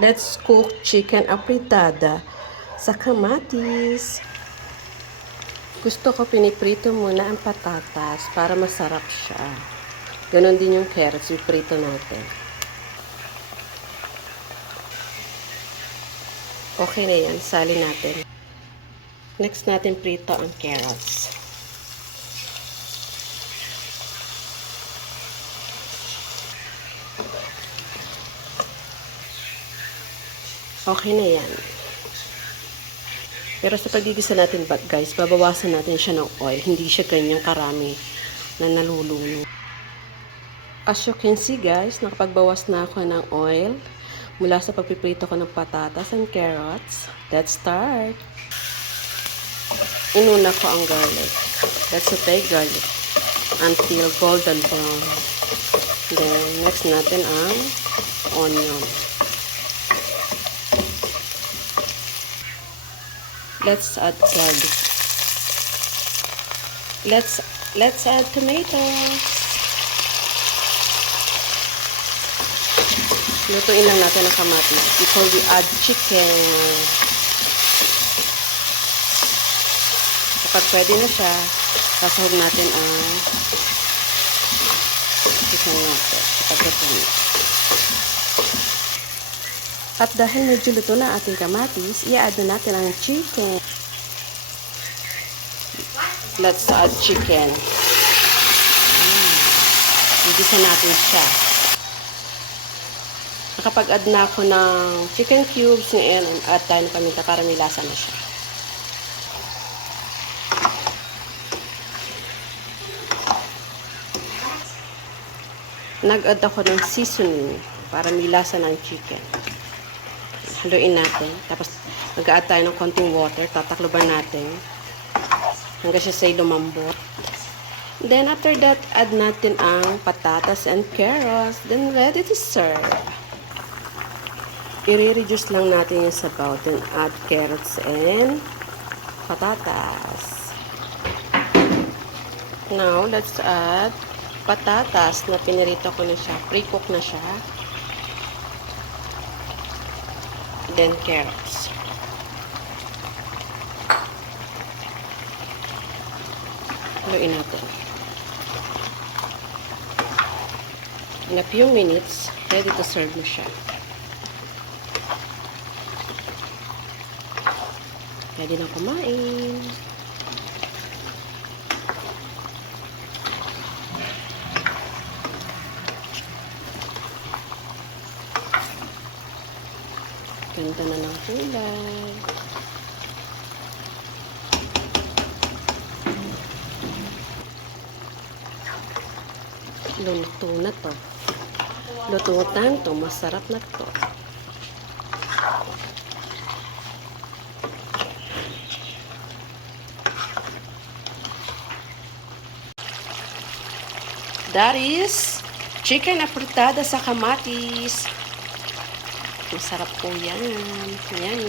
Let's cook chicken apritada sa kamatis. Gusto ko piniprito muna ang patatas para masarap siya. Ganon din yung carrots, iprito natin. Okay na yan, salin natin. Next natin prito ang carrots. Okay na yan. Pero sa pagigisa natin, guys, babawasan natin siya ng oil. Hindi siya ganyang karami na naluluno. As you can see, guys, nakapagbawas na ako ng oil mula sa pagpiprito ko ng patatas and carrots. Let's start. Inuna ko ang garlic. Let's saute garlic until golden brown. Then, next natin ang onion. Let's add garlic. Let's add tomatoes. Lutuin lang natin ang kamatis before we add chicken. Kapag pwede na siya, sasahog natin ang chicken natin. Kapag luto na. At dahil medyo luto na ating kamatis, i-add na natin ang chicken. Let's add chicken. Igisa natin siya. Nakapag-add na ako ng chicken cubes, ngayon add tayo ng paminta para may lasa na siya. Nag-add ako ng seasoning para may lasa ng chicken. Haluin natin. Tapos, mag-add tayo ng konting water. Tatakloban natin. Hanggang siya sa'y lumambot. Then, after that, add natin ang patatas and carrots. Then, ready to serve. I-reduce lang natin yung sabaw. Then, add carrots and patatas. Now, let's add patatas na pinirito ko na siya. Pre-cook na siya. Then carrots. Haluin natin. In a few minutes, ready to serve na siya. Ready na kumain. Ganda na ng kulay. Luto na to. Lututan to. Masarap na to. That is chicken apritada sa kamatis. Masarap po yan. Yan.